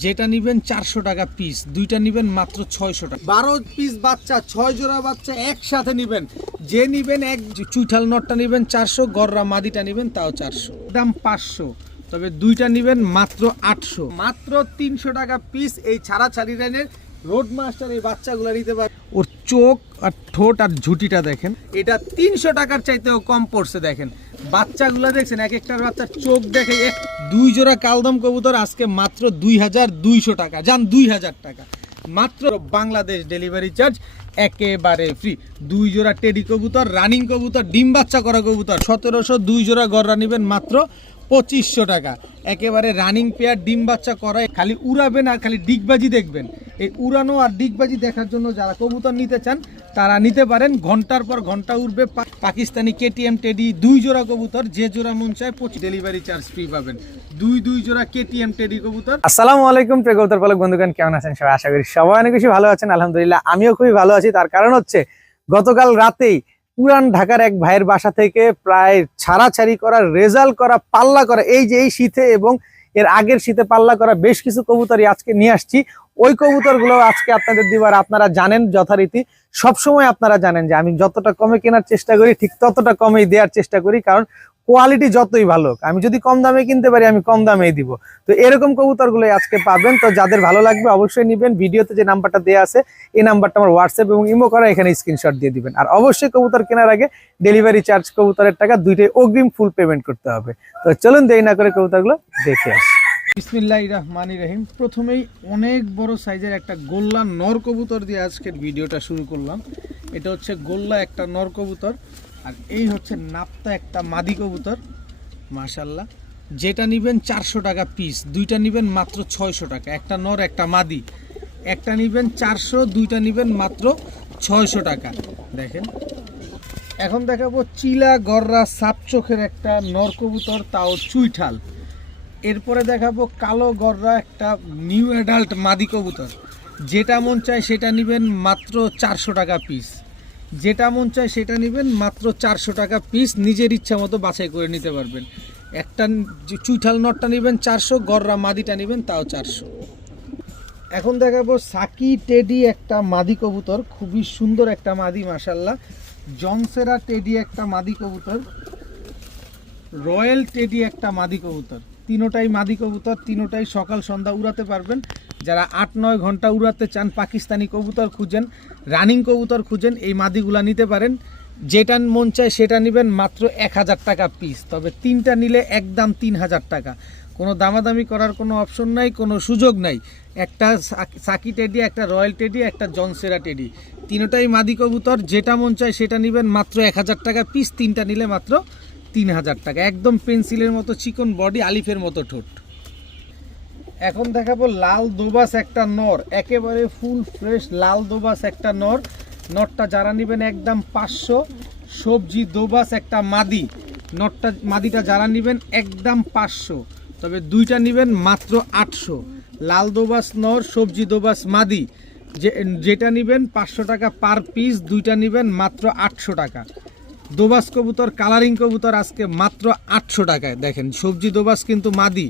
যেটা নেবেন 400 টাকা পিস, দুইটা নেবেন মাত্র 600 টাকা। 12 পিস বাচ্চা, 6 জোড়া বাচ্চা একসাথে নেবেন, যে নেবেন এক চুইঠাল নটটা নেবেন 400, গররা মাদিটা নেবেন তাও 400, দাম 500, তবে দুইটা নেবেন মাত্র 800, মাত্র 300 টাকা পিস। এই ছাড়াছাড়ি লাইনের রোড মাস্টার এই বাচ্চাগুলো নিতে পারে। ওর চোখ আর ঠোঁট আর ঝুটিটা দেখেন, এটা 300 টাকার চাইতেও কম পড়ছে। দেখেন বাচ্চাগুলো দেখছেন, এক একটার বাচ্চার চোখ দেখে। দুই জোড়া কালদম কবুতর আজকে মাত্র 2200 টাকা, যান 2000 টাকা মাত্র। বাংলাদেশ ডেলিভারি চার্জ একেবারে ফ্রি। দুই জোড়া টেডি কবুতর, রানিং কবুতর, ডিম বাচ্চা করা কবুতর 1700, দুই জোড়া গররা নেবেন মাত্র 2500 টাকা। একেবারে রানিং পেয়ার, ডিম বাচ্চা করা, খালি উড়াবেন আর খালি ডিগবাজি দেখবেন। এই উড়ানো আর ডিগবাজি দেখার জন্য যারা কবুতর নিতে চান তারা নিতে পারেন। ঘন্টার পর ঘন্টা উড়বে। পাকিস্তানি কেটিএম টেডি দুই জোড়া কবুতর, যে জোড়া মন চায় 25 ডেলিভারি চার্জ ফ্রি পাবেন। দুই জোড়া কেটিএম টেডি কবুতর। আসসালামু আলাইকুম প্রিয় কবুতর পালক বন্ধুগণ, কেমন আছেন সবাই? আশা করি সবাই অনেক বেশি ভালো আছেন। আলহামদুলিল্লাহ আমিও খুবই ভালো আছি। তার কারণ হচ্ছে গতকাল রাতেই পুরান ঢাকার এক ভাইয়ের বাসা থেকে প্রায় ছাড়াছাড়ি করা, রেজাল্ট করা, পাল্লা করা, এই যে এই শীতে এবং এর আগের শীতে পাল্লা করা বেশ কিছু কবুতরই আজকে নিয়ে আসছি। ওই কবুতরগুলো আজকে আপনাদের দিবার। আপনারা জানেন যথারীতি সবসময় আপনারা জানেন যে আমি যতটা কমে কেনার চেষ্টা করি ঠিক ততটা কমেই দেওয়ার চেষ্টা করি, কারণ কোয়ালিটি যতই ভালো, আমি যদি কম দামে কিনতে পারি আমি কম দামেই দিব। তো এরকম কবুতরগুলো আজকে পাবেন। তো যাদের ভালো লাগবে অবশ্যই নেবেন। ভিডিওতে যে নাম্বারটা দেওয়া আছে এই নাম্বারটা আমার হোয়াটসঅ্যাপ এবং ইমো করা, এখানে স্ক্রিনশট দিয়ে দিবেন। আর অবশ্যই কবুতর কেনার আগে ডেলিভারি চার্জ, কবুতরের টাকা দুইটাই অগ্রিম ফুল পেমেন্ট করতে হবে। তো চলুন দেরি না করে কবুতরগুলো দেখে আসি। বিসমিল্লাহির রহমানির রহিম। প্রথমেই অনেক বড় সাইজের একটা গোল্লা নর কবুতর দিয়ে আজকের ভিডিওটা শুরু করলাম। এটা হচ্ছে গোল্লা একটা নর কবুতর, আর এই হচ্ছে নাপ্তা একটা মাদি কবুতর। মাশাল্লাহ, যেটা নেবেন 400 টাকা পিস, দুইটা নেবেন মাত্র 600 টাকা। একটা নর একটা মাদি, একটা নেবেন 400, দুইটা নেবেন মাত্র 600 টাকা। দেখেন এখন দেখাবো চিলা গররা সাপ চোখের একটা নর কবুতর, তাও চুইঠাল। এরপরে দেখাবো কালো গররা একটা নিউ অ্যাডাল্ট মাদি কবুতর। যেটা মন চায় সেটা নেবেন মাত্র 400 টাকা পিস, যেটা মন চায় সেটা নেবেন মাত্র 400 টাকা পিস। নিজের ইচ্ছা মতো বাছাই করে নিতে পারবেন। একটা চুইঠাল নটটা নেবেন 400, গররা মাদিটা নেবেন তাও 400। এখন দেখাবো সাকি টেডি একটা মাদি কবুতর, খুবই সুন্দর একটা মাদি মাশাল্লাহ। জংসেরা টেডি একটা মাদি কবুতর, রয়্যাল টেডি একটা মাদি কবুতর। তিনোটাই মাদি কবুতর, তিনোটাই সকাল সন্ধ্যা উড়াতে পারবেন। যারা 8-9 ঘন্টা উড়াতে চান, পাকিস্তানি কবুতর খুঁজেন, রানিং কবুতর খুঁজেন, এই মাদিগুলা নিতে পারেন। যেটা মন চায় সেটা নেবেন মাত্র 1000 টাকা পিস, তবে তিনটা নিলে একদম 3000 টাকা। কোনো দামাদামি করার কোনো অপশন নাই, কোনো সুযোগ নাই। একটা সাকি টেডি, একটা রয়্যাল টেডি, একটা জংসেরা টেডি, তিনোটাই মাদি কবুতর। যেটা মন চায় সেটা নেবেন মাত্র 1000 টাকা পিস, তিনটা নিলে মাত্র 3000 টাকা। একদম পেন্সিলের মতো চিকন বডি, আলিফের মতো ঠোঁট। এখন দেখাবো লাল দোবাস একটা নর, একেবারে ফুল ফ্রেশ লাল দোবাস একটা নর। নরটা যারা নেবেন একদম 500। সবজি দোবাস একটা মাদি, নরটা মাদিটা যারা নেবেন একদম 500, তবে দুইটা নেবেন মাত্র 800। লাল দোবাস নর, সবজি দোবাস মাদি, যেটা নেবেন 500 টাকা পার পিস, দুইটা নেবেন মাত্র 800 টাকা। দোবাস কবুতর, কালারিং কবুতর আজকে মাত্র 800 টাকায়। দেখেন সবজি দোবাস কিন্তু মাদি,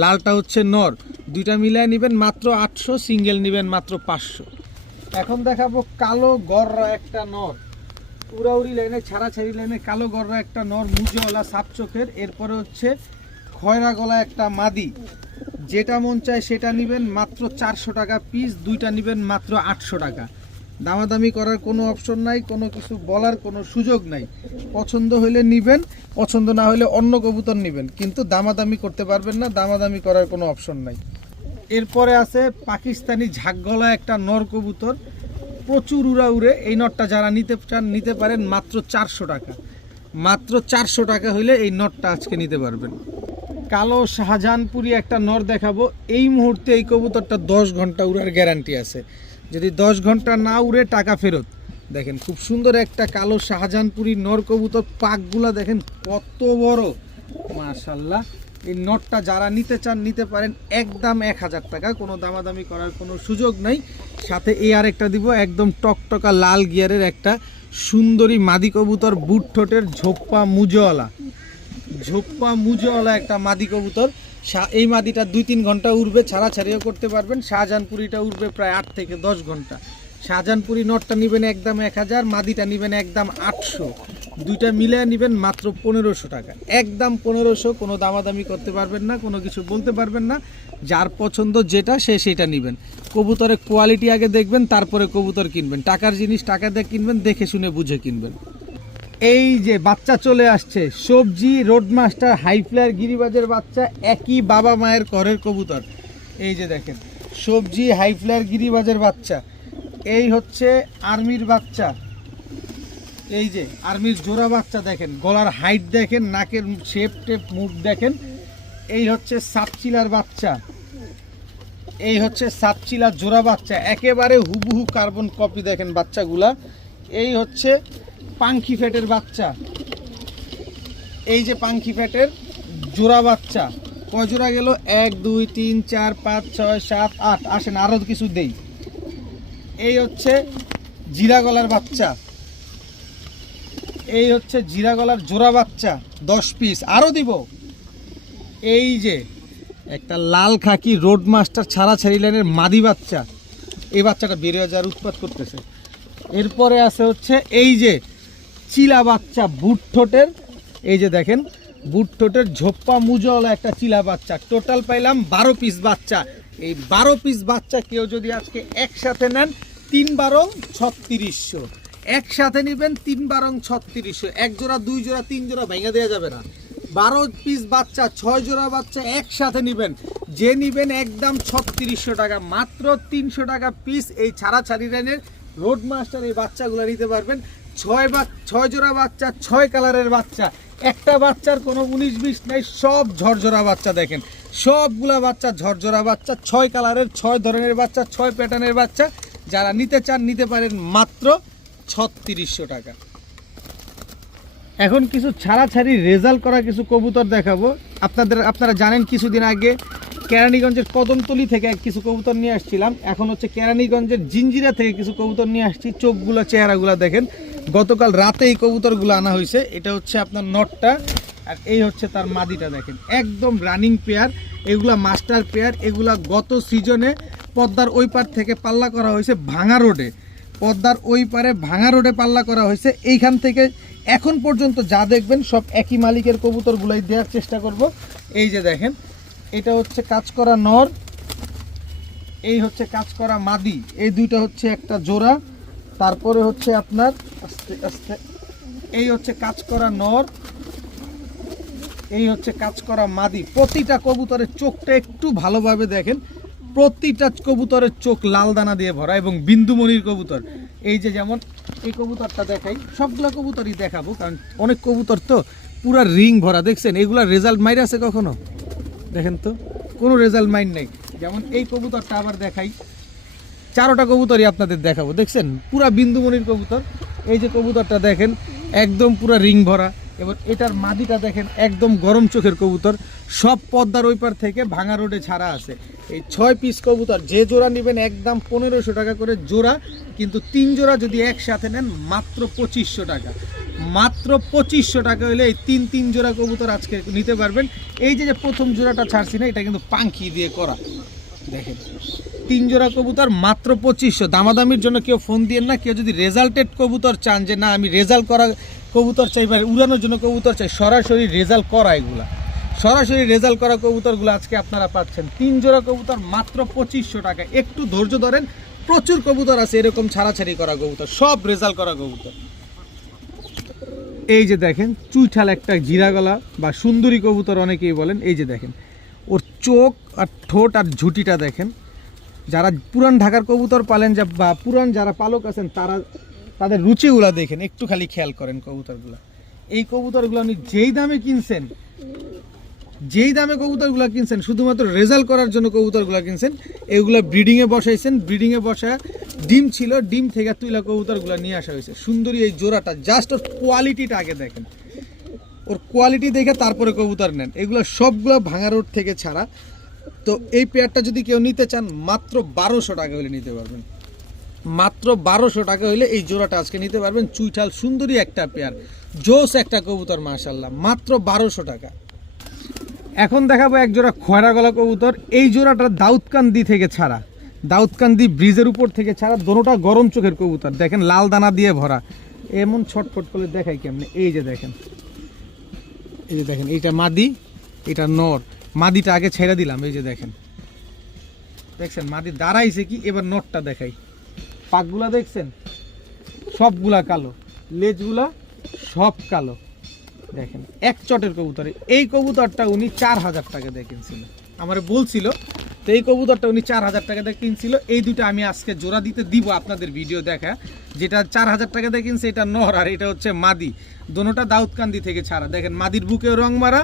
লালটা হচ্ছে নর, দুইটা মিলায় নেবেন মাত্র 800, সিঙ্গেল নেবেন মাত্র 500। এখন দেখাবো কালো গররা একটা নর, উড়াউড়ি লাইনে ছাড়াছাড়ি লাইনে কালো গররা একটা নর, মুজওয়ালা সাপ চোখের। এরপরে হচ্ছে খয়রা গলা একটা মাদি। যেটা মন চায় সেটা নেবেন মাত্র 400 টাকা পিস, দুইটা নেবেন মাত্র 800 টাকা। দামাদামি করার কোনো অপশন নাই, কোনো কিছু বলার কোনো সুযোগ নাই। পছন্দ হলে নেবেন, পছন্দ না হলে অন্য কবুতর নেবেন, কিন্তু দামাদামি করতে পারবেন না, দামাদামি করার কোনো অপশন নাই। এরপরে আছে পাকিস্তানি ঝাঁকগলা একটা নর কবুতর, প্রচুর উড়া উড়ে। এই নটটা যারা নিতে চান নিতে পারেন মাত্র 400 টাকা। মাত্র 400 টাকা হইলে এই নটটা আজকে নিতে পারবেন। কালো শাহজাহানপুরি একটা নর দেখাবো। এই মুহূর্তে এই কবুতরটা 10 ঘন্টা উড়ার গ্যারান্টি আছে, যদি 10 ঘন্টা না উড়ে টাকা ফেরত। দেখেন খুব সুন্দর একটা কালো শাহজাহানপুরি নর কবুতর, পাকগুলা দেখেন কত বড় মাশাল্লাহ। এই নটটা যারা নিতে চান নিতে পারেন একদম 1000 টাকা, কোনো দামাদামি করার কোনো সুযোগ নাই। সাথে এই আরেকটা দিব, একদম টকটকা লাল গিয়ারের একটা সুন্দরী মাদি কবুতর, বুট ঠোঁটের ঝোপ্পা মুজওয়ালা একটা মাদি কবুতর। এই মাদিটা 2-3 ঘন্টা উড়বে, ছাড়াছাড়িও করতে পারবেন। শাহজাহানপুরিটা উড়বে প্রায় 8 থেকে 10 ঘন্টা। শাহজাহানপুরি নটটা নেবেন একদম 1000, মাদিটা নেবেন একদম 800, দুইটা মিলে নেবেন মাত্র 1500 টাকা, একদম 1500। কোনো দামাদামি করতে পারবেন না, কোনো কিছু বলতে পারবেন না। যার পছন্দ যেটা সে সেটা নেবেন। কবুতরের কোয়ালিটি আগে দেখবেন, তারপরে কবুতর কিনবেন। টাকার জিনিস টাকা দিয়ে কিনবেন, দেখে শুনে বুঝে কিনবেন। এই যে বাচ্চা চলে আসছে, সবজি রোডমাস্টার হাই ফ্লায়ার গিরিবাজের বাচ্চা, একই বাবা মায়ের ঘরের কবুতর। এই যে দেখেন সবজি হাই ফ্লায়ার গিরিবাজের বাচ্চা। এই হচ্ছে আর্মির বাচ্চা, এই যে আর্মির জোড়া বাচ্চা দেখেন, গলার হাইট দেখেন, নাকের শেপ টেপ মুখ দেখেন। এই হচ্ছে সাতচিলার বাচ্চা, এই হচ্ছে সাতচিলার জোড়া বাচ্চা, একেবারে হুবহু কার্বন কপি দেখেন বাচ্চাগুলা। এই হচ্ছে পাঙ্খি ফ্যাটের বাচ্চা, এই যে পাঙ্খি ফ্যাটের জোড়া বাচ্চা। কয় জোড়া গেল? 1 2 3 4 5 6 7 8। আসেন আরও কিছু দেই। এই হচ্ছে জিরা গলার বাচ্চা, এই হচ্ছে জিরা গলার জোড়া বাচ্চা 10 পিস আরও দিব। এই যে একটা লাল খাকি রোডমাস্টার ছাড়াছাড়ি লাইনের মাদি বাচ্চা, এই বাচ্চাটা বেরিয়ে যাওয়ার উৎপাত করতেছে। এরপরে আছে হচ্ছে এই যে চিলা বাচ্চা বুট ঠোঁটের, এই যে দেখেন বুট ঠোঁটের ঝোপ্পা মুজওয়ালা একটা চিলা বাচ্চা। টোটাল পাইলাম 12 পিস বাচ্চা। এই 12 পিস বাচ্চা কেউ যদি আজকে একসাথে নেন 3 12 3600, একসাথে নেবেন 3 12 3600। 1 জোড়া 2 জোড়া 3 জোড়া ভেঙে দেওয়া যাবে না। 12 পিস বাচ্চা 6 জোড়া বাচ্চা একসাথে নেবেন, যে নেবেন একদম 3600 টাকা, মাত্র 300 টাকা পিস। এই ছাড়াছাড়ি লাইনের রোডমাস্টার এই বাচ্চাগুলো নিতে পারবেন। 6 জোড়া বাচ্চা, 6 কালারের বাচ্চা, একটা বাচ্চার কোনো 19-20 নাই, সব ঝরঝরা বাচ্চা দেখেন, সবগুলা বাচ্চা ঝরঝরা বাচ্চা, 6 কালারের, 6 ধরনের বাচ্চা, 6 প্যাটার্নের বাচ্চা। যারা নিতে চান নিতে পারেন মাত্র 3600 টাকা। এখন কিছু ছাড়াছাড়ি রেজাল্ট করা কিছু কবুতর দেখাবো আপনারা জানেন কিছুদিন আগে কেরানীগঞ্জের কদমতলি থেকে কিছু কবুতর নিয়ে আসছিলাম। এখন হচ্ছে কেরানীগঞ্জের জিঞ্জিরা থেকে কিছু কবুতর নিয়ে আসছি। চোখগুলো চেহারাগুলো দেখেন, গতকাল রাতে এই কবুতরগুলো আনা হয়েছে। এটা হচ্ছে আপনার নটটা, আর এই হচ্ছে তার মাদিটা দেখেন, একদম রানিং পেয়ার। এগুলা মাস্টার পেয়ার। এগুলা গত সিজনে পদ্মার ওই পার থেকে পাল্লা করা হয়েছে ভাঙা রোডে, পদ্মার ওই পারে ভাঙা রোডে পাল্লা করা হয়েছে। এইখান থেকে এখন পর্যন্ত যা দেখবেন সব একই মালিকের কবুতরগুলাই দেওয়ার চেষ্টা করব। এই যে দেখেন, এটা হচ্ছে কাজ করা নর, এই হচ্ছে কাজ করা মাদি। এই দুইটা হচ্ছে একটা জোড়া। তারপরে হচ্ছে আপনার আস্তে আস্তে, এই হচ্ছে কাজ করা নর, এই হচ্ছে কাজ করা মাদি। প্রতিটা কবুতরের চোখটা একটু ভালোভাবে দেখেন, প্রতিটা কবুতরের চোখ লাল দানা দিয়ে ভরা এবং বিন্দুমণির কবুতর। এই যে যেমন এই কবুতরটা দেখাই, সবগুলা কবুতরই দেখাবো কারণ অনেক কবুতর তো পুরা রিং ভরা। দেখছেন এগুলা রেজাল্ট মাইর আছে কখনো? দেখেন তো কোনো রেজাল্ট মাইর নেই। যেমন এই কবুতরটা আবার দেখাই, 4টা কবুতরই আপনাদের দেখাবো। দেখছেন পুরা বিন্দুমণির কবুতর। এই যে কবুতরটা দেখেন একদম পুরা রিং ভরা। এবার এটার মাদিটা দেখেন একদম গরম চোখের কবুতর। সব পদ্মার ওই পার থেকে ভাঙা রোডে ছাড়া আছে। এই 6 পিস কবুতর যে জোড়া নেবেন একদম 1500 টাকা করে জোড়া, কিন্তু 3 জোড়া যদি একসাথে নেন মাত্র 2500 টাকা। মাত্র 2500 টাকা হলে এই 3 জোড়া কবুতর আজকে নিতে পারবেন। এই যে প্রথম জোড়াটা ছাড়ছি না, এটা কিন্তু পাঙ্খি দিয়ে করা। দেখেন 3 জোড়া কবুতর মাত্র 2500। দামাদামির জন্য কেউ ফোন দিয়েন না। কেউ যদি রেজাল্টেড কবুতর চান, যে না আমি রেজাল্ট করা কবুতর চাই বা উড়ানোর জন্য কবুতর চাই, সরাসরি রেজাল্ট করা, এগুলা সরাসরি রেজাল্ট করা কবুতরগুলো আজকে আপনারা পাচ্ছেন। 3 জোড়া কবুতর মাত্র 2500 টাকা। একটু ধৈর্য ধরেন, প্রচুর কবুতর আছে এরকম ছাড়াছাড়ি করা কবুতর, সব রেজাল্ট করা কবুতর। এই যে দেখেন চুইঠাল একটা জিরা গলা বা সুন্দরী কবুতর অনেকেই বলেন। এই যে দেখেন ওর চোখ আর ঠোঁট আর ঝুটিটা দেখেন। যারা পুরান ঢাকার কবুতর পালেন বা পুরান যারা পালক আছেন তাদের রুচিগুলা দেখেন, একটু খালি খেয়াল করেন কবুতরগুলা। এই কবুতরগুলো আপনি যেই দামে কিনছেন, যেই দামে কবুতরগুলো কিনছেন শুধুমাত্র রেজাল্ট করার জন্য কবুতরগুলো কিনছেন, এগুলো ব্রিডিংয়ে বসাইছেন। ব্রিডিংয়ে বসা ডিম ছিল, ডিম থেকে তুইলা কবুতরগুলো নিয়ে আসা হয়েছে। সুন্দরী এই জোড়াটা, জাস্ট ওর কোয়ালিটিটা আগে দেখেন, ওর কোয়ালিটি দেখে তারপরে কবুতর নেন। এগুলো সবগুলো ভাঙা রোড থেকে ছাড়া। তো এই পেয়ারটা যদি কেউ নিতে চান মাত্র 1200 টাকা হলে নিতে পারবেন। মাত্র 1200 টাকা হলে এই জোড়াটা আজকে নিতে পারবেন। চুইঠাল সুন্দরী একটা পেয়ার, জোস একটা কবুতর মাশাআল্লাহ, মাত্র 1200 টাকা। এখন দেখাবো এক জোড়া খয়রা গলা কবুতর। এই জোড়াটা দাউদকান্দি থেকে ছাড়া, দাউদকান্দি ব্রিজের উপর থেকে ছাড়া, দোনোটা গরম চোখের কবুতর। দেখেন লাল দানা দিয়ে ভরা, এমন ছটফট করে দেখাই কেমনে। এই যে দেখেন, এই যে দেখেন, এইটা মাদি, এটা নর। মাদিটা আগে ছেড়ে দিলাম, এই যে দেখেন, দেখছেন মাদি দাঁড়াইছে কি। এবার নরটা দেখাই, পাকগুলা দেখছেন সবগুলা কালো, লেজগুলা সব কালো। দেখেন এক চটের কবুতর। এই কবুতরটা উনি 4000 টাকা দিয়ে কিনছিল, আমার বলছিল। তো এই কবুতরটা উনি 4000 টাকা দিয়ে কিনছিল। এই দুটো আমি আজকে জোড়া দিতে দিব আপনাদের ভিডিও দেখা। যেটা 4000 টাকা দিয়ে কিনছে এটা নর, আর এটা হচ্ছে মাদি। দোনোটা দাউদকান্দি থেকে ছাড়া। দেখেন মাদির বুকেও রং মারা,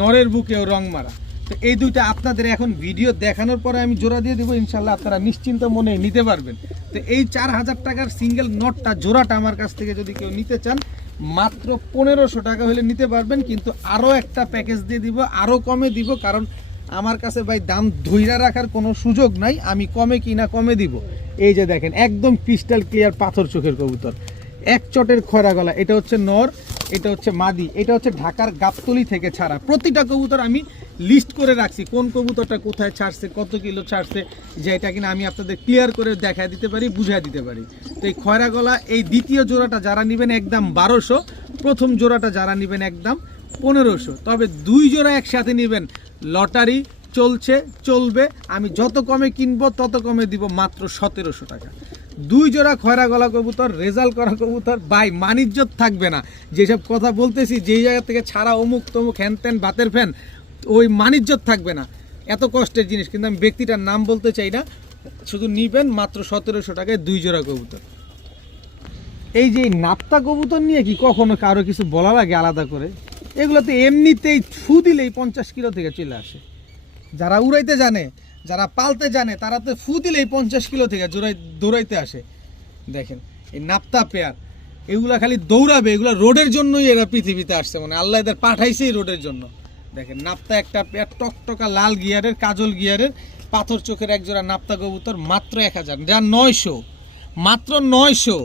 নরের বুকেও রং মারা। তো এই দুইটা আপনাদের এখন ভিডিও দেখানোর পরে আমি জোড়া দিয়ে দেবো, ইনশাল্লাহ আপনারা নিশ্চিন্ত মনে নিতে পারবেন। তো এই 4000 টাকার সিঙ্গেল নটটা জোড়াটা আমার কাছ থেকে যদি কেউ নিতে চান, মাত্র 1500 টাকা হলে নিতে পারবেন। কিন্তু আরও একটা প্যাকেজ দিয়ে দিব, আরও কমে দিব, কারণ আমার কাছে ভাই দাম ধইরা রাখার কোনো সুযোগ নাই। আমি কমে কিনা কমে দিব। এই যে দেখেন একদম ক্রিস্টাল ক্লিয়ার পাথর চোখের কবুতর, এক চটের খয়রা গলা। এটা হচ্ছে নর, এটা হচ্ছে মাদি, এটা হচ্ছে ঢাকার গাবতলি থেকে ছাড়া। প্রতিটা কবুতর আমি লিস্ট করে রাখছি, কোন কবুতরটা কোথায় ছাড়ছে, কত কিলো ছাড়ছে, যে এটা কিনা আমি আপনাদের ক্লিয়ার করে দেখায় দিতে পারি, বুঝাই দিতে পারি। তো এই খয়রা গলা এই দ্বিতীয় জোড়াটা যারা নেবেন একদম 1200, প্রথম জোড়াটা যারা নেবেন একদম 1500। তবে দুই জোড়া একসাথে নেবেন, লটারি চলছে, চলবে। আমি যত কমে কিনবো তত কমে দিব, মাত্র 1700 টাকা। দুই জোড়া খয়রা গলা কবুতর, রেজাল্ট করা কবুতর, ভাই মানিজ্যত থাকবে না। যেসব কথা বলতেছি, যেই জায়গা থেকে ছাড়া অমুক তমুক হ্যান ত্যান ভাতের ফ্যান, ওই মানিজ্যত থাকবে না। এত কষ্টের জিনিস, কিন্তু আমি ব্যক্তিটার নাম বলতে চাই না। শুধু নিবেন মাত্র 1700 টাকায় দুই জোড়া কবুতর। এই যে নাপ্তা কবুতর নিয়ে কি কখনো কারো কিছু বলা লাগে আলাদা করে? এগুলো তো এমনিতেই ফু দিলেই 50 কিলো থেকে চলে আসে। যারা উড়াইতে জানে, যারা পালতে জানে, তারা তো ফু দিলেই 50 কিলো থেকে দৌড়াইতে আসে। দেখেন এই নাপ্তা পেয়ার, এগুলা খালি দৌড়াবে, এগুলা রোডের জন্যই এরা পৃথিবীতে আসছে, মানে আল্লাহ এদের পাঠাইছেই রোডের জন্য। দেখেন নাপ্তা একটা পেয়ার, টকটকা লাল গিয়ারের, কাজল গিয়ারের, পাথর চোখের এক জোড়া নাপ্তা কবুতর, মাত্র 1000, যা 900, মাত্র 900।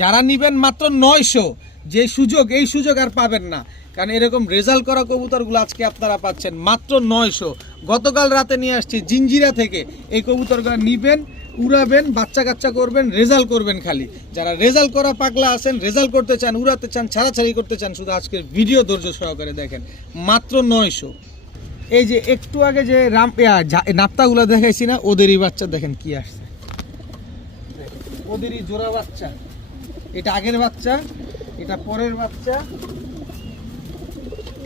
যারা নিবেন মাত্র 900। যে সুযোগ, এই সুযোগ আর পাবেন না, কারণ এরকম রেজাল্ট করা কবুতরগুলো আজকে আপনারা পাচ্ছেন মাত্র 900। গতকাল রাতে নিয়ে আসছি জিঞ্জিরা থেকে। এই কবুতরগুলো নিবেন, উড়াবেন, বাচ্চা কাচ্চা করবেন, রেজাল্ট করবেন। খালি যারা রেজাল্ট করা পাগলা আছেন, রেজাল্ট করতে চান, উড়াতে চান, ছাড়াছাড়ি করতে চান, শুধু আজকের ভিডিও ধৈর্য সহকারে দেখেন, মাত্র 900। এই যে একটু আগে যে নাপ্তাগুলো দেখাইছি না, ওদেরই বাচ্চা দেখেন কি আসছে, ওদেরই জোড়া বাচ্চা। এটা আগের বাচ্চা, এটা পরের বাচ্চা,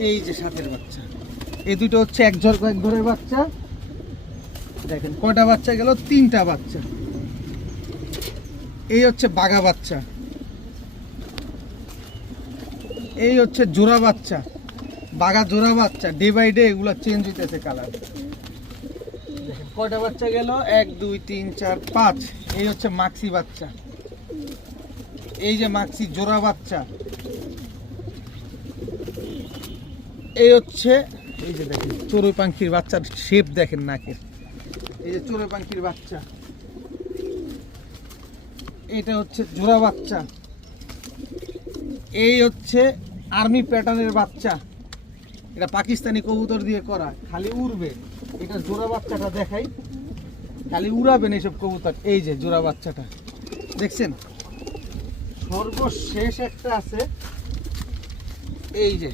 এই যে সাথের বাচ্চা। এই দুটো হচ্ছে এক ঘরের বাচ্চা। দেখেন কয়টা বাচ্চা গেল, 3টা বাচ্চা। এই হচ্ছে বাঘা বাচ্চা, এই হচ্ছে জোড়া বাচ্চা, বাঘা জোড়া বাচ্চা। ডে বাই ডে এগুলো চেঞ্জ হইতেছে কালার। দেখেন কয়টা বাচ্চা গেল, 1 2 3 4 5। এই হচ্ছে মাক্সি বাচ্চা, এই যে মাক্সি জোড়া বাচ্চা। এই হচ্ছে, এই যে দেখেন চড়ুই পাখির বাচ্চার শেপ দেখেন নাকের, এই যে চড়ুই পাখির বাচ্চা। এটা হচ্ছে জোড়া বাচ্চা, এই হচ্ছে আর্মি প্যাটার্নের বাচ্চা। এটা পাকিস্তানি কবুতর দিয়ে করা, খালি উড়বে। এটা জোড়া বাচ্চাটা দেখাই, খালি উড়াবেন এইসব কবুতর। এই যে জোড়া বাচ্চাটা দেখছেন, সর্বশেষ একটা আছে, এই যে।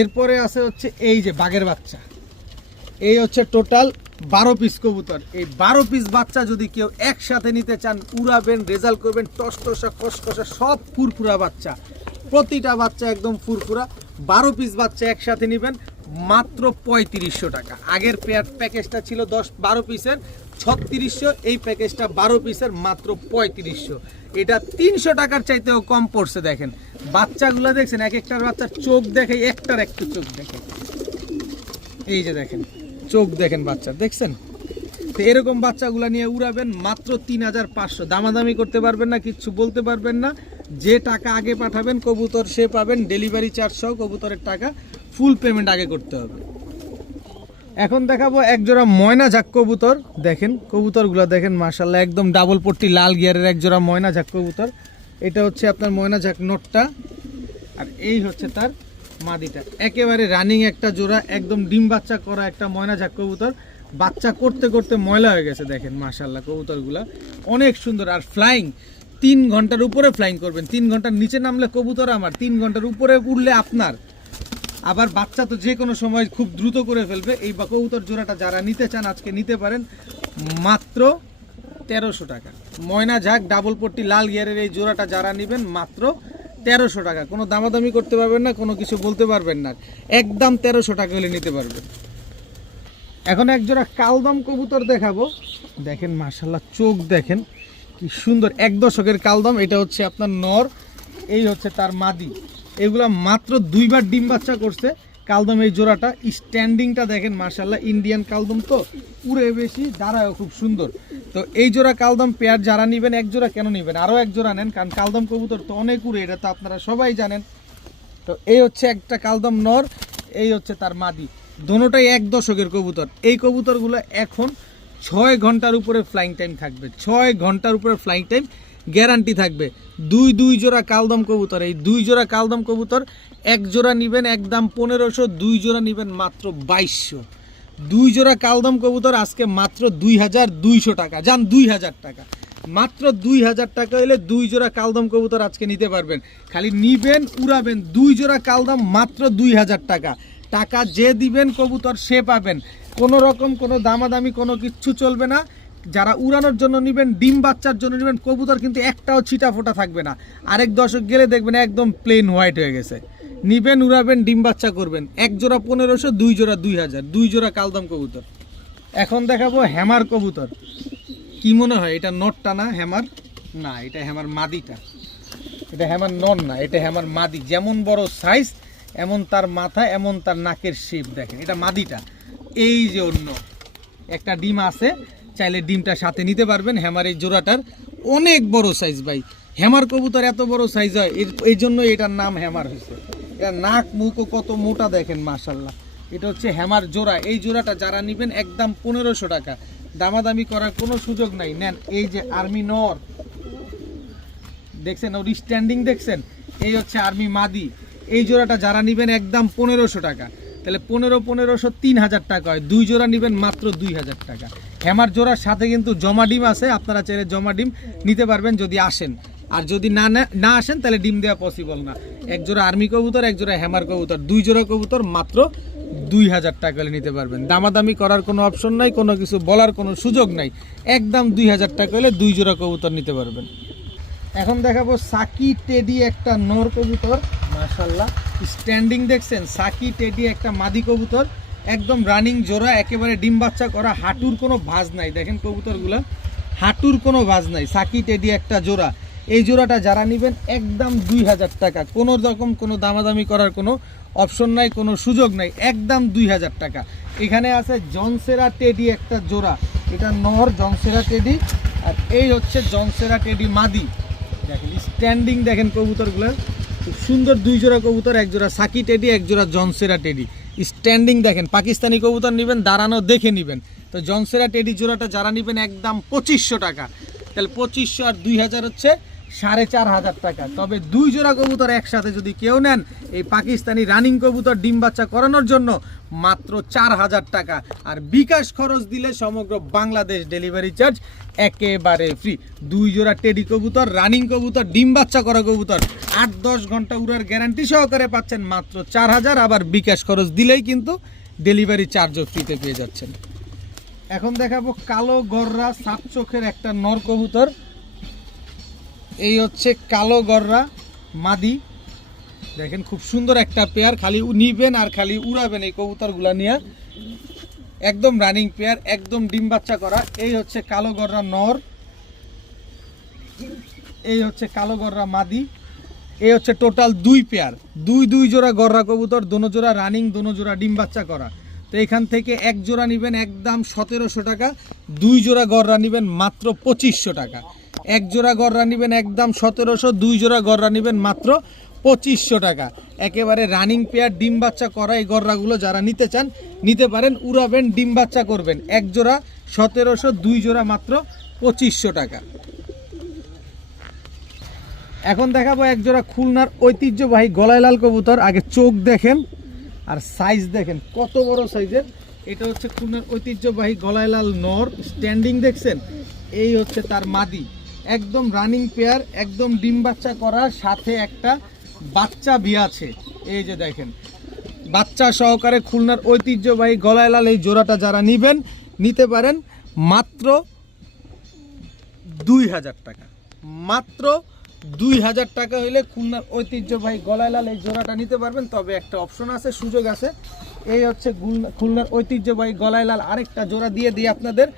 এরপরে আছে হচ্ছে এই যে বাঘের বাচ্চা। এই হচ্ছে টোটাল 12 পিস কবুতর। এই 12 পিস বাচ্চা যদি কেউ একসাথে নিতে চান, উড়াবেন, রেজাল্ট করবেন, টসটসা খসখসা সব ফুরফুরা বাচ্চা, প্রতিটা বাচ্চা একদম ফুরফুরা। 12 পিস বাচ্চা একসাথে নেবেন মাত্র 3500 টাকা। আগের প্যাকেজটা ছিল 12 পিসের 3600, এই প্যাকেজটা 12 পিসের মাত্র 3500। এটা 300 টাকার চাইতেও কম পড়ছে। দেখেন বাচ্চাগুলো দেখছেন, এক একটার বাচ্চার চোখ দেখে, একটার একটু চোখ দেখে। এই যে দেখেন চোখ দেখেন বাচ্চা, দেখছেন? তো এরকম বাচ্চাগুলো নিয়ে উড়াবেন মাত্র 3500। দামাদামি করতে পারবেন না, কিচ্ছু বলতে পারবেন না। যে টাকা আগে পাঠাবেন কবুতর সে পাবেন, ডেলিভারি চার্জ সহ কবুতরের টাকা ফুল পেমেন্ট আগে করতে হবে। এখন দেখাবো এক জোড়া ময়না ঝাক কবুতর। দেখেন কবুতরগুলো দেখেন, মাশাআল্লাহ একদম ডাবল পট্টি লাল গিয়ারের এক জোড়া ময়না ঝাক কবুতর। এটা হচ্ছে আপনার ময়না ঝাক নোটটা, আর এই হচ্ছে তার মাদিটা একেবারে রানিং একটা জোড়া, একদম ডিম বাচ্চা করা একটা ময়না ঝাক কবুতর। বাচ্চা করতে করতে ময়লা হয়ে গেছে দেখেন, মাশাআল্লাহ কবুতরগুলা অনেক সুন্দর। আর ফ্লাইং 3 ঘন্টার উপরে ফ্লাইং করবেন, 3 ঘন্টার নিচে নামলে কবুতর আমার, 3 ঘন্টার উপরে উঠলে আপনার। আবার বাচ্চা তো যে কোনো সময় খুব দ্রুত করে ফেলবে। এই কবুতর জোড়াটা যারা নিতে চান আজকে নিতে পারেন মাত্র 1300 টাকা। ময়না ঝাক ডাবল পট্টি লাল গিয়ারের এই জোড়াটা যারা নেবেন মাত্র 1300 টাকা। কোনো দামাদামি করতে পারবেন না, কোনো কিছু বলতে পারবেন না, একদম 1300 টাকা হলে নিতে পারবেন। এখন এক জোড়া কালদম কবুতর দেখাবো, দেখেন মাশাআল্লাহ চোখ দেখেন কি সুন্দর, 1 দশকের কালদম। এটা হচ্ছে আপনার নর, এই হচ্ছে তার মাদি। এগুলা মাত্র 2 বার ডিম বাচ্চা করছে কালদম এই জোড়াটা। স্ট্যান্ডিংটা দেখেন মাশাআল্লাহ, ইন্ডিয়ান কালদম তো উড়ে বেশি, দাঁড়ায়ও খুব সুন্দর। তো এই জোড়া কালদম পেয়ার যারা নেবেন, এক জোড়া কেন নেবেন, আরও এক জোড়া নেন, কারণ কালদম কবুতর তো অনেক উড়ে, এটা তো আপনারা সবাই জানেন। তো এই হচ্ছে একটা কালদম নর, এই হচ্ছে তার মাদি, দোনোটাই 1 দশকের কবুতর। এই কবুতরগুলো এখন 6 ঘন্টার উপরে ফ্লাইং টাইম থাকবে, 6 ঘন্টার উপরে ফ্লাইং টাইম গ্যারান্টি থাকবে। 2 জোড়া কালদম কবুতর, এই 2 জোড়া কালদম কবুতর, 1 জোড়া নেবেন একদম 1500, 2 জোড়া নেবেন মাত্র 2200। 2 জোড়া কালদম কবুতর আজকে মাত্র 2200 টাকা, যান 2000 টাকা, মাত্র 2000 টাকা হলে 2 জোড়া কালদম কবুতর আজকে নিতে পারবেন। খালি নিবেন উড়াবেন, 2 জোড়া কালদম মাত্র 2000 টাকা। টাকা যে দিবেন কবুতর সে পাবেন, কোনো রকম কোনো দামাদামি কোনো কিচ্ছু চলবে না। যারা উড়ানোর জন্য নেবেন, ডিম বাচ্চার জন্য নেবেন, কবুতর কিন্তু একটাও ছিটা ফোটা থাকবে না। আরেক দশক গেলে দেখবেন একদম প্লেন হোয়াইট হয়ে গেছে। নিবেন উড়াবেন ডিম বাচ্চা করবেন, 1 জোড়া 1500, 2 জোড়া 2000, 2 জোড়া কালদম কবুতর। এখন দেখাবো হ্যামার কবুতর। কি মনে হয় এটা নটটা না হ্যামার? না, এটা হ্যামার মাদিটা। এটা হ্যামার নর না, এটা হ্যামার মাদি। যেমন বড় সাইজ এমন তার মাথা, এমন তার নাকের শেপ দেখেন, এটা মাদিটা। এই যে অন্য একটা ডিম আছে, চাইলে ডিমটা সাথে নিতে পারবেন। হ্যামার এই জোড়াটার অনেক বড় সাইজ ভাই, হ্যামার কবুতর এত বড় সাইজ হয় এই জন্য এটার নাম হ্যামার হয়েছে। এটা নাক মুখও কত মোটা দেখেন মাশাআল্লাহ। এটা হচ্ছে হ্যামার জোড়া। এই জোড়াটা যারা নেবেন একদম 1500 টাকা, দামাদামি করার কোনো সুযোগ নাই, নেন। এই যে আর্মি নর দেখছেন, ওর স্ট্যান্ডিং দেখছেন, এই হচ্ছে আর্মি মাদি। এই জোড়াটা যারা নেবেন একদম 1500 টাকা, তাহলে 1500 3000 টাকা হয়। 2 জোড়া নেবেন মাত্র 2000 টাকা। হ্যামার জোড়ার সাথে কিন্তু জমা ডিম আছে, আপনারা চাইলে জমা ডিম নিতে পারবেন যদি আসেন। আর যদি না আসেন তাহলে ডিম দেওয়া পসিবল না। 1 জোড়া আর্মি কবুতর, 1 জোড়া হ্যামার কবুতর, 2 জোড়া কবুতর মাত্র 2000 টাকা হলে নিতে পারবেন। দামাদামি করার কোনো অপশন নাই, কোনো কিছু বলার কোনো সুযোগ নাই, একদম 2000 টাকা হলে 2 জোড়া কবুতর নিতে পারবেন। এখন দেখাবো সাকি টেডি একটা নর কবুতর, মাশাআল্লাহ স্ট্যান্ডিং দেখছেন। সাকি টেডি একটা মাদি কবুতর, একদম রানিং জোড়া, একেবারে ডিম বাচ্চা করা, হাঁটুর কোনো ভাঁজ নাই। দেখেন কবুতরগুলো হাঁটুর কোনো ভাঁজ নাই, সাকি টেডি একটা জোড়া। এই জোড়াটা যারা নেবেন একদম 2000 টাকা, কোনো রকম কোনো দামাদামি করার কোনো অপশন নাই, কোনো সুযোগ নাই, একদম 2000 টাকা। এখানে আছে জনসেরা টেডি একটা জোড়া, এটা নর জনসেরা টেডি, আর এই হচ্ছে জনসেরা টেডি মাদি। দেখেন স্ট্যান্ডিং দেখেন কবুতরগুলো খুব সুন্দর, 2 জোড়া কবুতর, 1 জোড়া সাকি টেডি, 1 জোড়া জনসেরা টেডি। স্ট্যান্ডিং দেখেন, পাকিস্তানি কবুতর নেবেন দাঁড়ানো দেখে নেবেন। তো জনসেরা টেডি জোড়াটা যারা নেবেন একদম 2500 টাকা, তাহলে 2500 আর 2000 হচ্ছে 4500 টাকা। তবে 2 জোড়া কবুতর একসাথে যদি কেউ নেন, এই পাকিস্তানি রানিং কবুতর ডিম বাচ্চা করানোর জন্য মাত্র 4000 টাকা। আর বিকাশ খরচ দিলে সমগ্র বাংলাদেশ ডেলিভারি চার্জ একেবারে ফ্রি। 2 জোড়া টেডি কবুতর, রানিং কবুতর, ডিম বাচ্চা করা কবুতর, 8-10 ঘন্টা উড়ার গ্যারান্টি সহকারে পাচ্ছেন মাত্র 4000। আবার বিকাশ খরচ দিলেই কিন্তু ডেলিভারি চার্জও ফ্রিতে পেয়ে যাচ্ছেন। এখন দেখাবো কালো গররা সাত চোখের একটা নর কবুতর। এই হচ্ছে কালো গররা মাদি, দেখেন খুব সুন্দর একটা পেয়ার। খালি নিবেন আর খালি উড়াবেন এই কবুতরগুলা নিয়ে, একদম রানিং পেয়ার, একদম ডিম বাচ্চা করা। এই হচ্ছে কালো গররা নর, এই হচ্ছে কালো গররা মাদি। এই হচ্ছে টোটাল 2 পেয়ার, 2 জোড়া গররা কবুতর, দোনো জোড়া রানিং, দোনো জোড়া ডিম বাচ্চা করা। তো এখান থেকে 1 জোড়া নেবেন একদম 1700 টাকা, 2 জোড়া গররা নেবেন মাত্র 2500 টাকা। 1 জোড়া গররা নেবেন একদম 1700, 2 জোড়া গররা নেবেন মাত্র 2500 টাকা। একেবারে রানিং পেয়ার, ডিম বাচ্চা করা এই গররাগুলো যারা নিতে চান নিতে পারেন, উড়াবেন ডিম বাচ্চা করবেন। 1 জোড়া 1700, 2 জোড়া মাত্র 2500 টাকা। এখন দেখাবো এক জোড়া খুলনার ঐতিহ্যবাহী গলায় লাল কবুতর। আগে চোখ দেখেন আর সাইজ দেখেন কত বড় সাইজের। এটা হচ্ছে খুলনার ঐতিহ্যবাহী গলায় লাল নর, স্ট্যান্ডিং দেখছেন, এই হচ্ছে তার মাদি, একদম রানিং পেয়ার, একদম ডিম বাচ্চা করা, সাথে একটা বাচ্চা বিয়ে আছে। এই যে দেখেন বাচ্চা সহকারে খুলনার ঐতিহ্যবাহী গলায় লাল এই জোড়াটা যারা নিবেন নিতে পারেন মাত্র 2000 টাকা। মাত্র 2000 টাকা হইলে খুলনার ঐতিহ্যবাহী গলায় লাল এই জোড়াটা নিতে পারবেন। তবে একটা অপশন আছে, সুযোগ আছে। এই হচ্ছে খুলনার ঐতিহ্যবাহী গলায় লাল আরেকটা জোড়া দিয়ে দিই আপনাদের।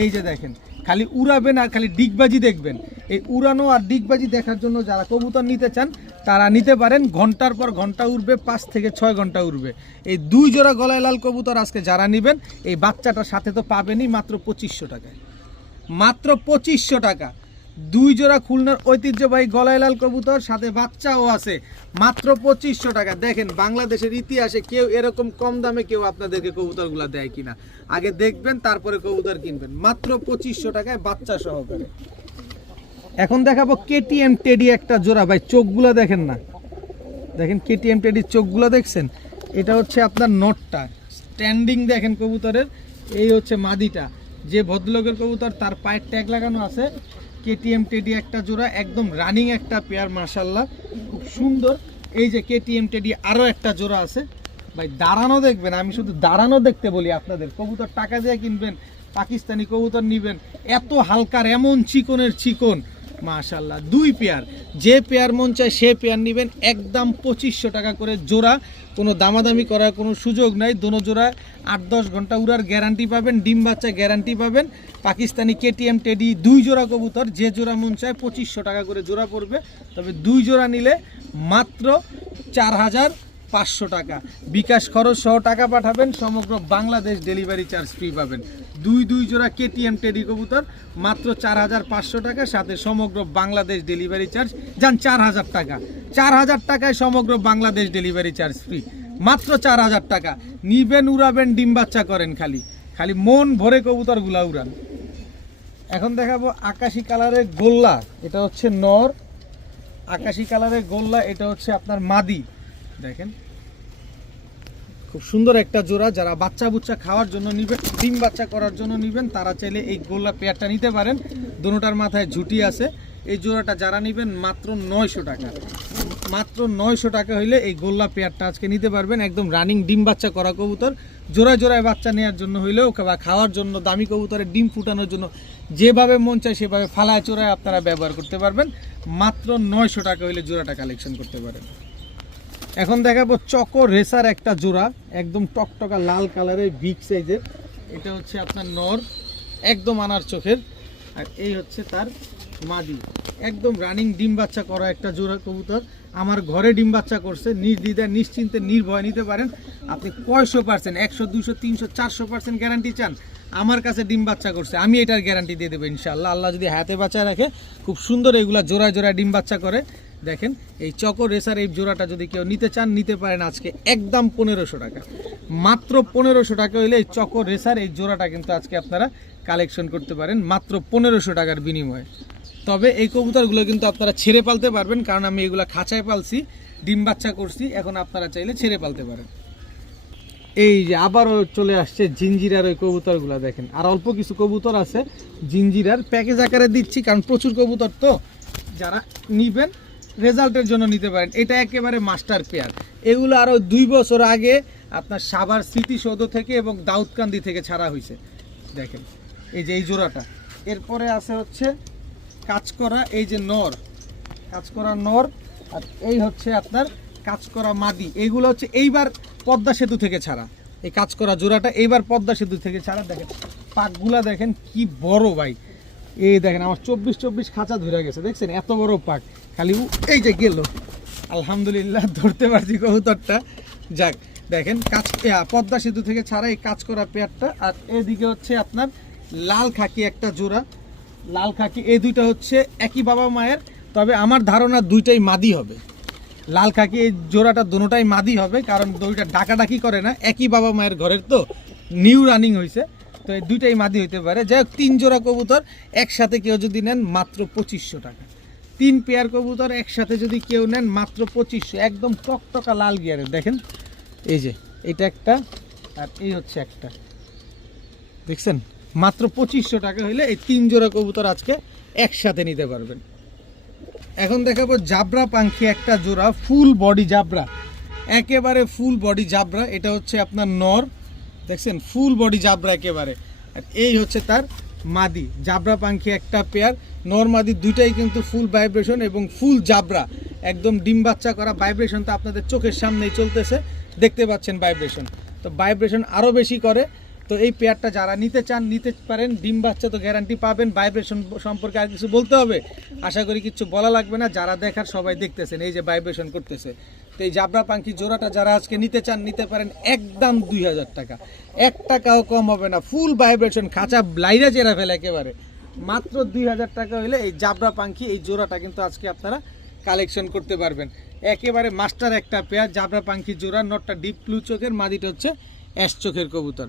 এই যে দেখেন খালি উড়াবেন আর খালি ডিগবাজি দেখবেন। এই উড়ানো আর ডিগবাজি দেখার জন্য যারা কবুতর নিতে চান তারা নিতে পারেন। ঘন্টার পর ঘন্টা উড়বে, 5 থেকে 6 ঘন্টা উড়বে। এই 2 জোড়া গলায় লাল কবুতর আজকে যারা নেবেন এই বাচ্চাটার সাথে তো পাবেনই মাত্র 2500 টাকায়। মাত্র 2500 টাকা 2 জোড়া খুলনার ঐতিহ্যবাহী গলায় লাল কবুতর, সাথে বাচ্চাও আছে, মাত্র 2500 টাকা। দেখেন বাংলাদেশের ইতিহাসে কেউ এরকম কম দামে কেউ আপনাদেরকে কবুতরগুলো দেয় কিনা, আগে দেখবেন তারপরে কবুতর কিনবেন। মাত্র 2500 টাকায় বাচ্চা সহকারে। এখন দেখাবো কেটিএম টেডি একটা জোড়া। ভাই চোখগুলো দেখেন না, দেখেন কেটিএম টেডির চোখগুলো দেখছেন। এটা হচ্ছে আপনার নটটা, স্ট্যান্ডিং দেখেন কবুতরের। এই হচ্ছে মাদিটা, যে ভদ্রলোকের কবুতর তার পায়ের ট্যাগ লাগানো আছে। কেটিএম টেডি একটা জোড়া, একদম রানিং একটা পেয়ার, মাশাআল্লাহ খুব সুন্দর। এই যে কেটিএম টেডি আরও একটা জোড়া আছে। ভাই দাঁড়ানো দেখবেন, আমি শুধু দাঁড়ানো দেখতে বলি আপনাদের। কবুতর টাকা দিয়ে কিনবেন, পাকিস্তানি কবুতর নিবেন, এত হালকার এমন চিকনের চিকন, মাশাআল্লাহ। 2 পেয়ার, যে পেয়ার মন চায় সে পেয়ার নেবেন, একদম 2500 টাকা করে জোড়া। কোনো দামাদামি করার কোনো সুযোগ নাই। দোনো জোড়ায় 8-10 ঘন্টা উড়ার গ্যারান্টি পাবেন, ডিম বাচ্চা গ্যারান্টি পাবেন। পাকিস্তানি কেটিএম টেডি 2 জোড়া কবুতর, যে জোড়া মন চায় 2500 টাকা করে জোড়া পড়বে। তবে 2 জোড়া নিলে মাত্র 4500 টাকা। বিকাশ খরচ সহ টাকা পাঠাবেন, সমগ্র বাংলাদেশ ডেলিভারি চার্জ ফ্রি পাবেন। 2 জোড়া কেটিএম টেডি কবুতর মাত্র 4500 টাকা, সাথে সমগ্র বাংলাদেশ ডেলিভারি চার্জ যান 4000 টাকা। 4000 টাকায় সমগ্র বাংলাদেশ ডেলিভারি চার্জ ফ্রি, মাত্র 4000 টাকা। নিবেন, উড়াবেন, ডিম বাচ্চা করেন, খালি খালি মন ভরে কবুতরগুলা উড়ান। এখন দেখাবো আকাশি কালারের গোল্লা। এটা হচ্ছে নর, আকাশি কালারের গোল্লা, এটা হচ্ছে আপনার মাদি। দেখেন খুব সুন্দর একটা জোড়া। যারা বাচ্চা বুচ্চা খাওয়ার জন্য নিবেন, ডিম বাচ্চা করার জন্য নিবেন, তারা চাইলে এই গোল্লা পেয়ারটা নিতে পারেন। দোনোটার মাথায় ঝুটি আছে। এই জোড়াটা যারা নেবেন মাত্র 900 টাকা। মাত্র 900 টাকা হইলে এই গোল্লা পেয়ারটা আজকে নিতে পারবেন। একদম রানিং ডিম বাচ্চা করা কবুতর, জোড়ায় জোড়ায় বাচ্চা নেওয়ার জন্য হইলেও বা খাওয়ার জন্য, দামি কবুতরের ডিম ফুটানোর জন্য, যেভাবে মন চায় সেভাবে ফালায় চোরায় আপনারা ব্যবহার করতে পারবেন। মাত্র 900 টাকা হইলে জোড়াটা কালেকশন করতে পারেন। এখন দেখাবো চকো রেসার একটা জোড়া, একদম টকটকা লাল কালারের বিগ সাইজের। এটা হচ্ছে আপনার নর, একদম আনার চোখের, আর এই হচ্ছে তার মাদি। একদম রানিং ডিম বাচ্চা করা একটা জোড়া কবুতর। আমার ঘরে ডিম বাচ্চা করছে, নির্দ্বিধায় নিশ্চিন্তে নির্ভয় নিতে পারেন। আপনি 100%, 100, 200, 300, 400% গ্যারান্টি চান, আমার কাছে ডিম বাচ্চা করছে, আমি এটার গ্যারান্টি দিয়ে দেবো ইনশাআল্লাহ। আল্লাহ যদি হাতে বাচ্চা রাখে, খুব সুন্দর এগুলা জোড়ায় জোড়ায় ডিম বাচ্চা করে। দেখেন এই চকো রেসার এই জোড়াটা যদি কেউ নিতে চান নিতে পারেন আজকে একদম 1500 টাকা। মাত্র 1500 টাকা হইলে এই চকো রেসার এই জোড়াটা কিন্তু আজকে আপনারা কালেকশন করতে পারেন মাত্র 1500 টাকার বিনিময়ে। তবে এই কবুতরগুলো কিন্তু আপনারা ছেড়ে পালতে পারবেন, কারণ আমি এগুলো খাঁচায় পালছি, ডিম বাচ্চা করছি। এখন আপনারা চাইলে ছেড়ে পালতে পারেন। এই যে আবারও চলে আসছে জিঞ্জিরার ওই কবুতরগুলো। দেখেন আর অল্প কিছু কবুতর আছে জিঞ্জিরার, প্যাকেজ আকারে দিচ্ছি কারণ প্রচুর কবুতর তো। যারা নিবেন রেজাল্টের জন্য নিতে পারেন। এটা একেবারে মাস্টার পেয়ার। এগুলো আরও 2 বছর আগে আপনার সাভার স্মৃতিসৌধ থেকে এবং দাউদকান্দি থেকে ছাড়া হয়েছে। দেখেন এই যে এই জোড়াটা। এরপরে আছে হচ্ছে কাজ করা এই যে নর, কাজ করা নর, আর এই হচ্ছে আপনার কাজ করা মাদি। এইগুলো হচ্ছে এইবার পদ্মা সেতু থেকে ছাড়া, এই কাজ করা জোড়াটা এইবার পদ্মা সেতু থেকে ছাড়া। দেখেন পাকগুলা দেখেন কি বড় ভাই। এই দেখেন আমার 24 খাঁচা ধরে গেছে, দেখছেন এত বড় পাক। খালি এই যে গেল, আলহামদুলিল্লাহ ধরতে পারছি কবুতরটা। যাক দেখেন কাজ পদ্মা সেতু থেকে ছাড়া এই কাজ করা পেয়ারটা। আর এদিকে হচ্ছে আপনার লাল খাকি একটা জোড়া, লাল খাকি। এই দুইটা হচ্ছে একই বাবা মায়ের, তবে আমার ধারণা দুইটাই মাদি হবে। লাল খাকি এই জোড়াটা দুটোটাই মাদি হবে, কারণ দুইটা ডাকাডাকি করে না, একই বাবা মায়ের ঘরের তো, নিউ রানিং হয়েছে, তো এই দুইটাই মাদি হইতে পারে। যাই হোক 3 জোড়া কবুতর একসাথে কেউ যদি নেন মাত্র 2500 টাকা। 3 পেয়ার কবুতর একসাথে যদি কেউ নেন মাত্র 2500, একদম টকটকা লাল গিয়ারের। দেখেন এই যে এটা একটা, আর এই হচ্ছে একটা, দেখছেন মাত্র 2500 টাকা হইলে এই 3 জোড়া কবুতর আজকে একসাথে নিতে পারবেন। এখন দেখাবো জাবরা পাখি একটা জোড়া, ফুল বডি জাবরা, একেবারে ফুল বডি জাবরা। এটা হচ্ছে আপনার নর, দেখছেন ফুল বডি জাবরা একেবারে। আর এই হচ্ছে তার মাদি, জাবরা পাখি একটা পেয়ার, নর মাদি দুইটাই কিন্তু ফুল ভাইব্রেশন এবং ফুল জাবরা, একদম ডিম বাচ্চা করা। ভাইব্রেশন তো আপনাদের চোখের সামনেই চলতেছে, দেখতে পাচ্ছেন ভাইব্রেশন, তো ভাইব্রেশন আরও বেশি করে। তো এই পেয়ারটা যারা নিতে চান নিতে পারেন, ডিম বাচ্চা তো গ্যারান্টি পাবেন। ভাইব্রেশন সম্পর্কে আর কিছু বলতে হবে? আশা করি কিছু বলা লাগবে না, যারা দেখার সবাই দেখতেছেন এই যে ভাইব্রেশন করতেছে। তো এই জাবরা পাখি জোড়াটা যারা আজকে নিতে চান নিতে পারেন, একদম 2000 টাকা, 1 টাকাও কম হবে না। ফুল ভাইব্রেশন, খাঁচা লাইরা চেরা ফেলে একেবারে, মাত্র 2000 টাকা হলে এই জাবরা পাখি এই জোড়াটা কিন্তু আজকে আপনারা কালেকশন করতে পারবেন। একেবারে মাস্টার একটা পেয়ার জাবরা পাখি জোড়া, নটটা ডিপ ব্লু চোখের, মাদিটা হচ্ছে অ্যাশ চোখের কবুতর,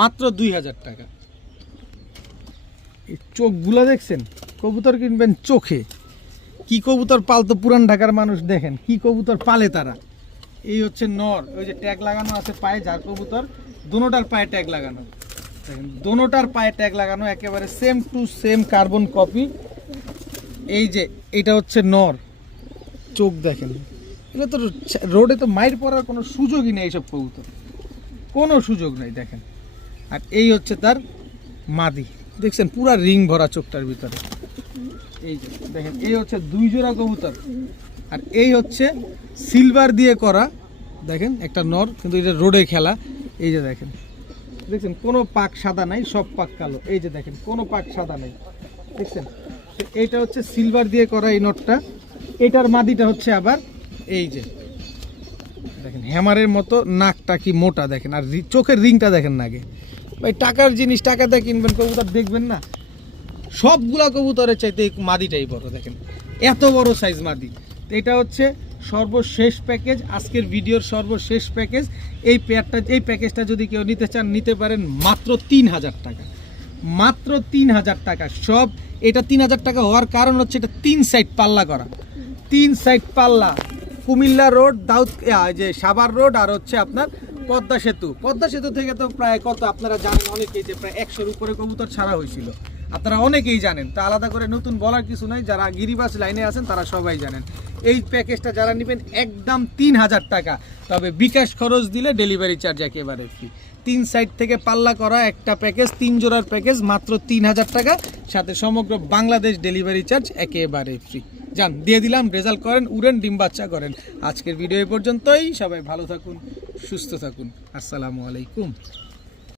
মাত্র 2000 টাকা। এই চোখগুলো দেখছেন, কবুতর কিনবেন চোখে, কি কবুতর পালতো পুরান ঢাকার মানুষ, দেখেন কি কবুতর পালে তারা। এই হচ্ছে নর, ওই যে ট্যাগ লাগানো আছে পায়ে, যার কবুতর দোনোটার পায়ে ট্যাগ লাগানো, দেখেন দোনোটার পায়ে ট্যাগ লাগানো, একেবারে same to same carbon copy. এই যে এটা হচ্ছে নর, চোখ দেখেন, এগুলো তো রোডে তো মাইর পড়ার কোনো সুযোগই নেই, এইসব কবুতর কোনো সুযোগ নেই, দেখেন। আর এই হচ্ছে তার মাদি, দেখছেন পুরা রিং ভরা চোখটার ভিতরে। এই যে দেখেন, এই হচ্ছে 2 জোড়া কবুতর, আর এই হচ্ছে সিলভার দিয়ে করা, দেখেন একটা নর, কিন্তু এটা রোডে খেলা। এই যে দেখেন, দেখছেন কোনো পাক সাদা নাই, সব পাক কালো। এই যে দেখেন কোনো পাক সাদা নাই, দেখছেন। এইটা হচ্ছে সিলভার দিয়ে করা এই নটটা, এটার মাদিটা হচ্ছে আবার এই যে দেখেন হ্যামারের মতো, নাকটা কি মোটা দেখেন, আর চোখের রিংটা দেখেন না। আগে ভাই টাকার জিনিস টাকাতে কিনবেন, কবুতর দেখবেন না, সবগুলা কবুতরের চাইতে এই মাদিটাই বড়, দেখেন এত বড় সাইজ মাদি। তো এটা হচ্ছে সর্বশেষ প্যাকেজ, আজকের ভিডিওর সর্বশেষ প্যাকেজ। এই পেয়ারটা, এই প্যাকেজটা যদি কেউ নিতে চান নিতে পারেন মাত্র 3000 টাকা, মাত্র 3000 টাকা সব। এটা 3000 টাকা হওয়ার কারণ হচ্ছে এটা 3 সাইড পাল্লা করা, 3 সাইড পাল্লা, কুমিল্লা রোড, দাউদ যে সাভার রোড, আর হচ্ছে আপনার পদ্মা সেতু। পদ্মা সেতু থেকে তো প্রায় কত আপনারা জানেন অনেকেই, যে প্রায় 100-র উপরে কবুতর ছাড়া হয়েছিল, আপনারা অনেকেই জানেন। তা আলাদা করে নতুন বলার কিছু নাই, যারা গিরিবাস লাইনে আছেন তারা সবাই জানেন। এই প্যাকেজটা যারা নেবেন একদম 3000 টাকা, তবে বিকাশ খরচ দিলে ডেলিভারি চার্জ একেবারে ফ্রি। 3 সাইড থেকে পাল্লা করা একটা প্যাকেজ, 3 জোড়ার প্যাকেজ, মাত্র 3000 টাকা, সাথে সমগ্র বাংলাদেশ ডেলিভারি চার্জ একেবারে ফ্রি। যান দিয়ে দিলাম, রেজাল্ট করেন, উড়েন, ডিম বাচ্চা করেন। আজকের ভিডিও এই পর্যন্তই, সবাই ভালো থাকুন, সুস্থ থাকুন, আসসালামু আলাইকুম।